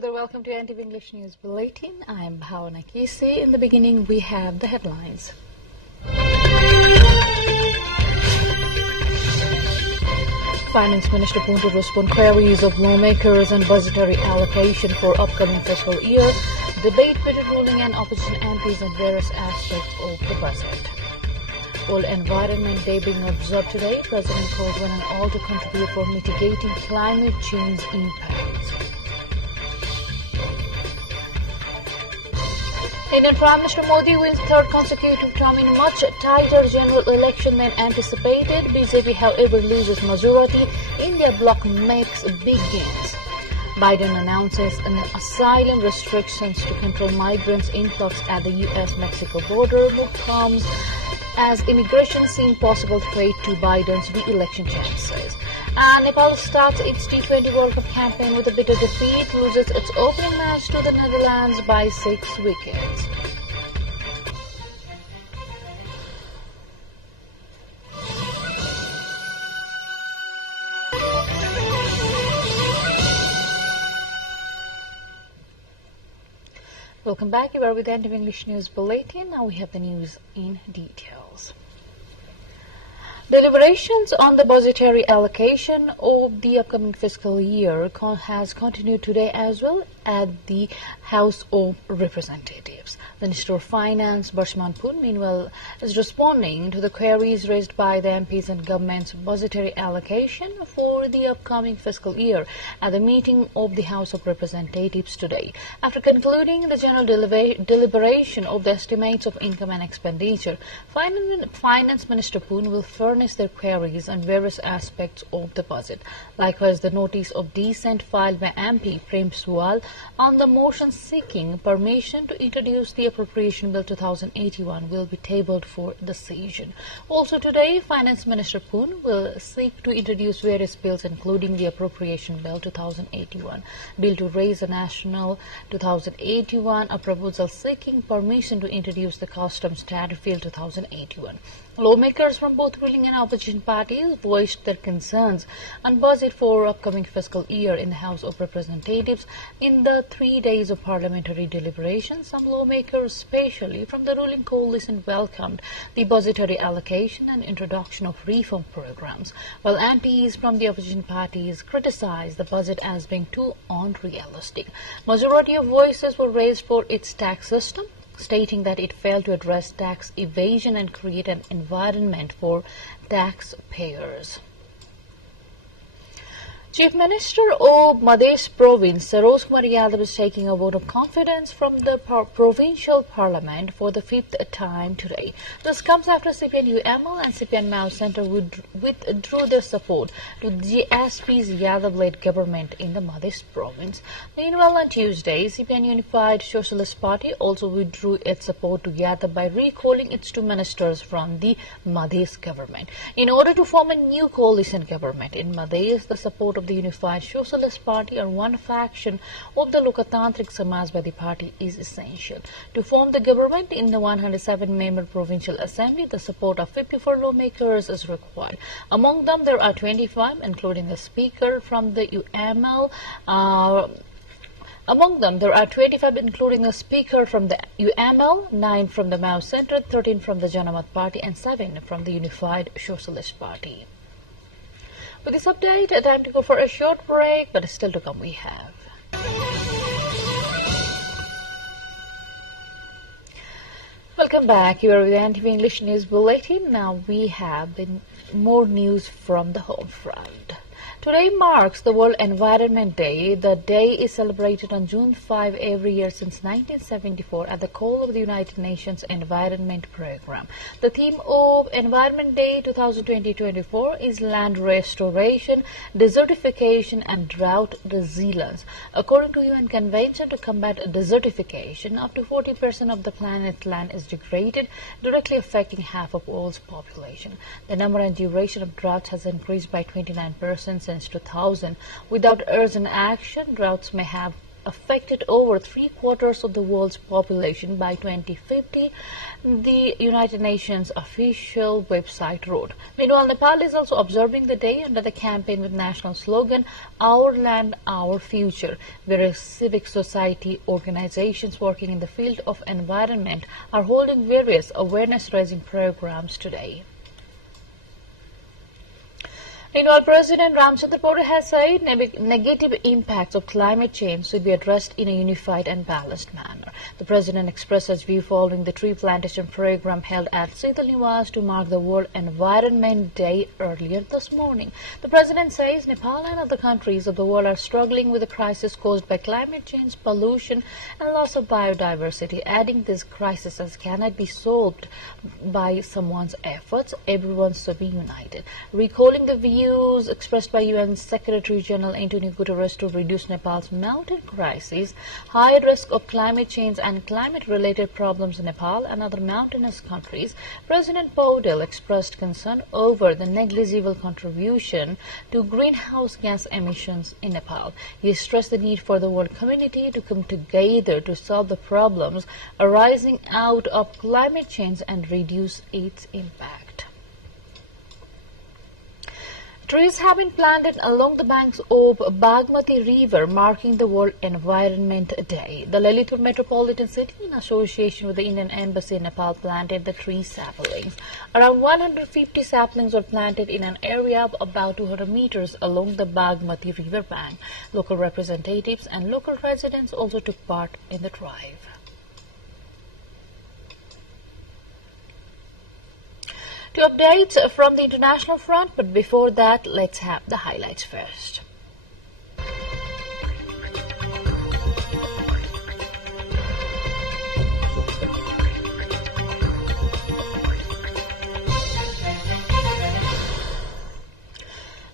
further, welcome to NTV English News Bulletin. I am Bhavana Kisi. In the beginning, we have the headlines. Finance Minister Poon to respond queries of lawmakers and budgetary allocation for upcoming fiscal year. Debate budget ruling and opposition MPs on various aspects of the budget. World Environment Day being observed today, President called on all to contribute for mitigating climate change impacts. Indian Prime Minister Modi wins third consecutive term in much tighter general election than anticipated. BJP, however, loses majority. India bloc makes big gains. Biden announces an asylum restrictions to control migrants' influx at the U.S.-Mexico border. Move comes as immigration seems possible threat to Biden's re-election chances. And Nepal starts its T20 World Cup campaign with a bitter defeat, loses its opening match to the Netherlands by 6 wickets. Welcome back. You are with the NTV English News Bulletin. Now we have the news in details. Deliberations on the budgetary allocation of the upcoming fiscal year has continued today as well at the House of Representatives. The Minister of Finance, Barshman Poon, meanwhile, is responding to the queries raised by the MPs and government's budgetary allocation for the upcoming fiscal year at the meeting of the House of Representatives today. After concluding the general deliberation of the estimates of income and expenditure, Finance Minister Poon will furnish their queries on various aspects of the budget. Likewise, the notice of dissent filed by MP Prem Suwal on the motion seeking permission to introduce the Appropriation Bill 2081 will be tabled for decision. Also today, Finance Minister Poon will seek to introduce various bills including the Appropriation Bill 2081, Bill to raise the National 2081, a proposal seeking permission to introduce the Customs Tariff Bill 2081. Lawmakers from both ruling and opposition parties voiced their concerns on budget for upcoming fiscal year in the House of Representatives in the 3 days of parliamentary deliberations. Some lawmakers, especially from the ruling coalition, welcomed the budgetary allocation and introduction of reform programs, while MPs from the opposition parties criticized the budget as being too unrealistic. Majority of voices were raised for its tax system, stating that it failed to address tax evasion and create an environment for taxpayers. Chief Minister of Madhya Province, Sarosh Kumar Yadav, is taking a vote of confidence from the provincial parliament for the 5th time today. This comes after CPN-UML and CPN-Mao Centre withdrew their support to GSP's Yadav-led government in the Madhya Province. Meanwhile, on Tuesday, CPN Unified Socialist Party also withdrew its support to Yadav by recalling its 2 ministers from the Madhya government. In order to form a new coalition government in Madhya, the support of the Unified Socialist Party or one faction of the Lokatantrik Samajwadi Party is essential. To form the government in the 107-member Provincial Assembly, the support of 54 lawmakers is required. Among them, there are 25, including the Speaker from the UML. Among them, there are 25, including a Speaker from the UML, 9 from the Mao Centre, 13 from the Janamat Party, and 7 from the Unified Socialist Party. With this update, time to go for a short break, but still to come we have. Welcome back. You are with the NTV English News Bulletin. Now we have more news from the home front. Today marks the World Environment Day. The day is celebrated on June 5 every year since 1974 at the call of the United Nations Environment Programme. The theme of Environment Day 2020-24 is land restoration, desertification and drought resilience. According to UN Convention to combat desertification, up to 40% of the planet's land is degraded, directly affecting half of world's population. The number and duration of droughts has increased by 29% since 2000. Without urgent action, droughts may have affected over three-quarters of the world's population by 2050, the United Nations official website wrote. Meanwhile, Nepal is also observing the day under the campaign with national slogan, Our Land, Our Future. Various civic society organizations working in the field of environment are holding various awareness-raising programs today. Meanwhile, President Ramchandra has said negative impacts of climate change should be addressed in a unified and balanced manner. The President expressed his view following the tree plantation program held at Seetal Niwas to mark the World Environment Day earlier this morning. The President says Nepal and other countries of the world are struggling with the crisis caused by climate change, pollution, and loss of biodiversity, adding these crises cannot be solved by someone's efforts. Everyone should be united. Recalling the views expressed by UN Secretary General Antonio Guterres to reduce Nepal's mountain crisis, high risk of climate change and climate-related problems in Nepal and other mountainous countries, President Paudel expressed concern over the negligible contribution to greenhouse gas emissions in Nepal. He stressed the need for the world community to come together to solve the problems arising out of climate change and reduce its impact. Trees have been planted along the banks of Bagmati River, marking the World Environment Day. The Lalitpur Metropolitan City, in association with the Indian Embassy in Nepal, planted the tree saplings. Around 150 saplings were planted in an area of about 200 meters along the Bagmati River bank. Local representatives and local residents also took part in the drive. To updates from the international front, but before that, let's have the highlights first.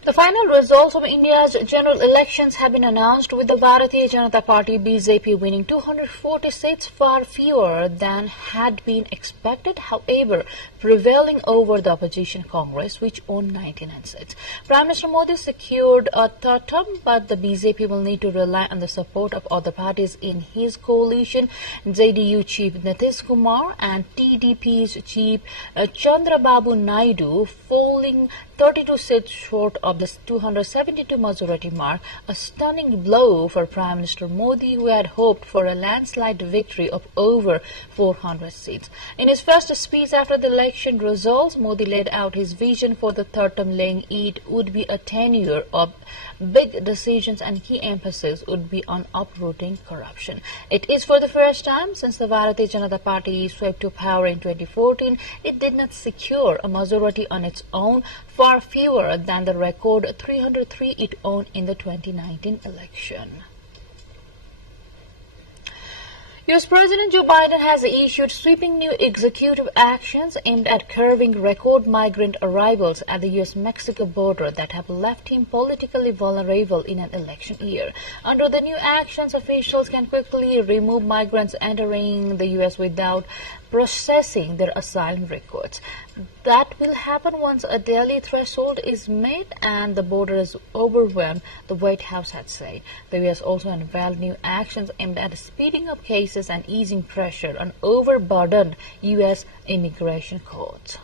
The final results of India's general elections have been announced, with the Bharatiya Janata Party BJP winning 240 seats, far fewer than had been expected, however, prevailing over the opposition Congress, which owned 99 seats. Prime Minister Modi secured a third term, but the BJP will need to rely on the support of other parties in his coalition. JDU Chief Nitish Kumar and TDP's Chief Chandrababu Naidu falling 32 seats short of the 272 majority mark, a stunning blow for Prime Minister Modi, who had hoped for a landslide victory of over 400 seats. In his first speech after the election results, Modi laid out his vision for the third term, saying it would be a tenure of big decisions and key emphasis would be on uprooting corruption. It is for the first time since the Bharatiya Janata Party swept to power in 2014, it did not secure a majority on its own, far fewer than the record 303 it owned in the 2019 election. U.S. President Joe Biden has issued sweeping new executive actions aimed at curbing record migrant arrivals at the U.S.-Mexico border that have left him politically vulnerable in an election year. Under the new actions, officials can quickly remove migrants entering the U.S. without processing their asylum records. That will happen once a daily threshold is met and the border is overwhelmed, the White House had said. The U.S. also unveiled new actions aimed at speeding up cases and easing pressure on overburdened U.S. immigration courts.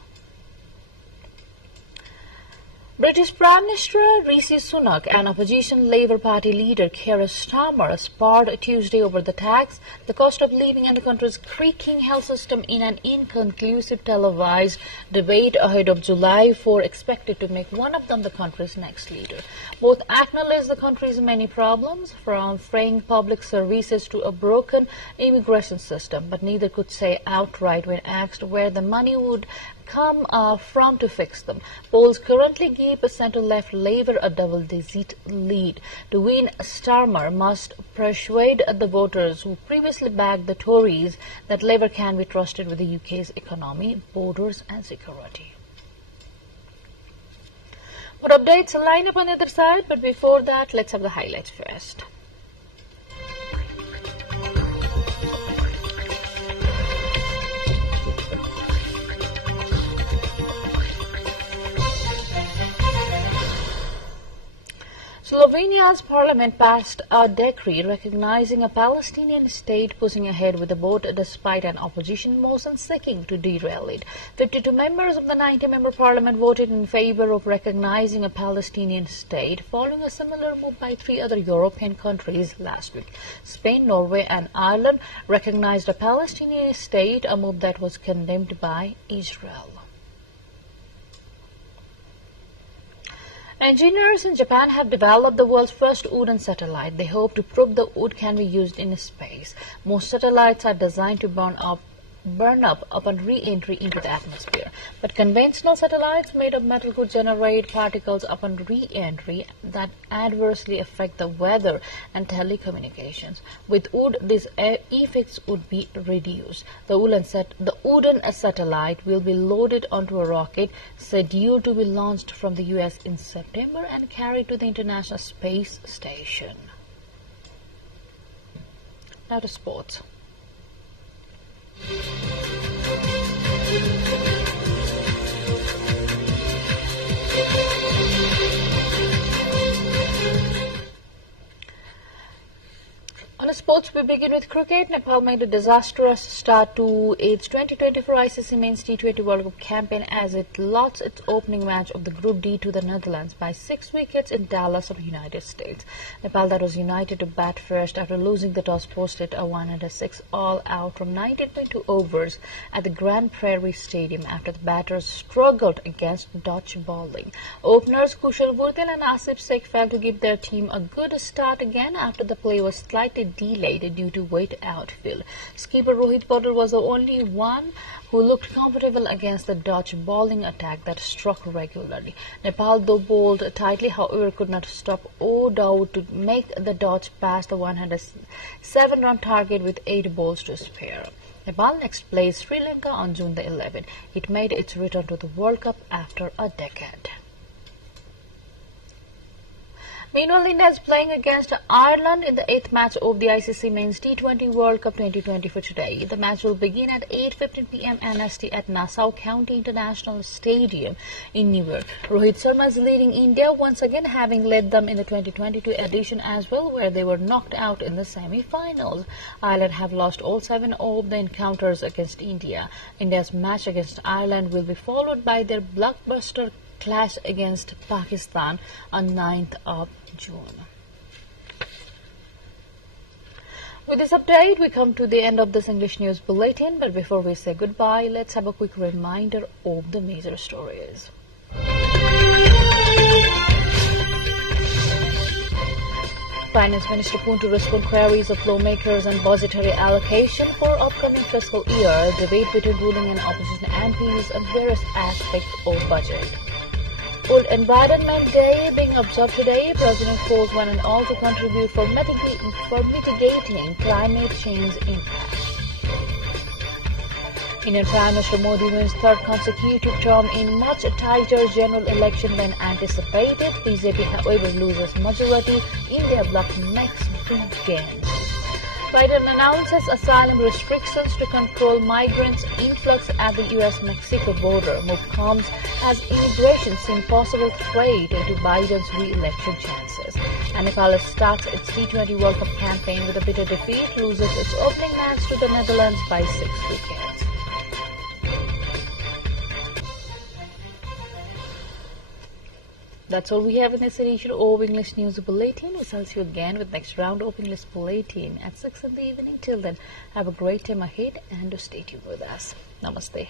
British Prime Minister Rishi Sunak and opposition Labour Party leader Keir Starmer sparred Tuesday over the tax, the cost of living and the country's creaking health system in an inconclusive televised debate ahead of July 4, expected to make one of them the country's next leader. Both acknowledged the country's many problems, from fraying public services to a broken immigration system, but neither could say outright when asked where the money would come from to fix them. Polls currently give centre-left Labour a double-digit lead. To win, Starmer must persuade the voters who previously backed the Tories that Labour can be trusted with the UK's economy, borders and security. More updates line up on the other side, but before that, let's have the highlights first. Slovenia's parliament passed a decree recognizing a Palestinian state, pushing ahead with the vote despite an opposition motion seeking to derail it. 52 members of the 90-member parliament voted in favor of recognizing a Palestinian state, following a similar move by 3 other European countries last week. Spain, Norway and Ireland recognized a Palestinian state, a move that was condemned by Israel. Engineers in Japan have developed the world's first wooden satellite. They hope to prove the wood can be used in space. Most satellites are designed to burn up upon re-entry into the atmosphere. But conventional satellites made of metal could generate particles upon re-entry that adversely affect the weather and telecommunications. With wood, these effects would be reduced. The wooden satellite will be loaded onto a rocket scheduled to be launched from the U.S. in September and carried to the International Space Station. Now to sports. On the sports, we begin with cricket. Nepal made a disastrous start to its 2024 ICC Men's T20 World Cup campaign as it lost its opening match of the Group D to the Netherlands by 6 wickets in Dallas of the United States. Nepal, that was united to bat first after losing the toss, posted a 106 all-out from 19.2 overs at the Grand Prairie Stadium after the batters struggled against Dutch bowling. Openers Kushal Bhurtel and Asif Sheikh failed to give their team a good start again after the play was slightly delayed due to wet outfield. Skipper Rohit Patel was the only one who looked comfortable against the Dutch bowling attack that struck regularly. Nepal, though bowled tightly, however, could not stop O'Dowd to make the Dutch pass the 107-run target with 8 balls to spare. Nepal next plays Sri Lanka on June the 11th. It made its return to the World Cup after a decade. Meanwhile, India is playing against Ireland in the 8th match of the ICC Men's T20 World Cup 2024 today. The match will begin at 8:15 p.m. NST at Nassau County International Stadium in Newark. Rohit Sharma is leading India once again, having led them in the 2022 edition as well, where they were knocked out in the semi-finals. Ireland have lost all 7 of the encounters against India. India's match against Ireland will be followed by their blockbuster clash against Pakistan on 9th of June. With this update, we come to the end of this English News Bulletin, but before we say goodbye, let's have a quick reminder of the major stories. Finance Minister Poon to respond queries of lawmakers on budgetary allocation for upcoming fiscal year, debate between ruling and opposition MPs on various aspects of budget. World Environment Day being observed today, President calls one and all to contribute for mitigating climate change impacts. Indian Prime Minister Modi wins 3rd consecutive term in much tighter general election than anticipated. BJP, however, loses majority. India bloc next big gain. Biden announces asylum restrictions to control migrants' influx at the U.S.-Mexico border. Move comes as immigration seems possible threat to Biden's re-election chances. And Nepal starts its T20 World Cup campaign with a bitter defeat, loses its opening match to the Netherlands by 6 wickets. That's all we have in this edition of English News Bulletin. We'll see you again with next round of English Bulletin at 6 in the evening. Till then, have a great time ahead and stay tuned with us. Namaste.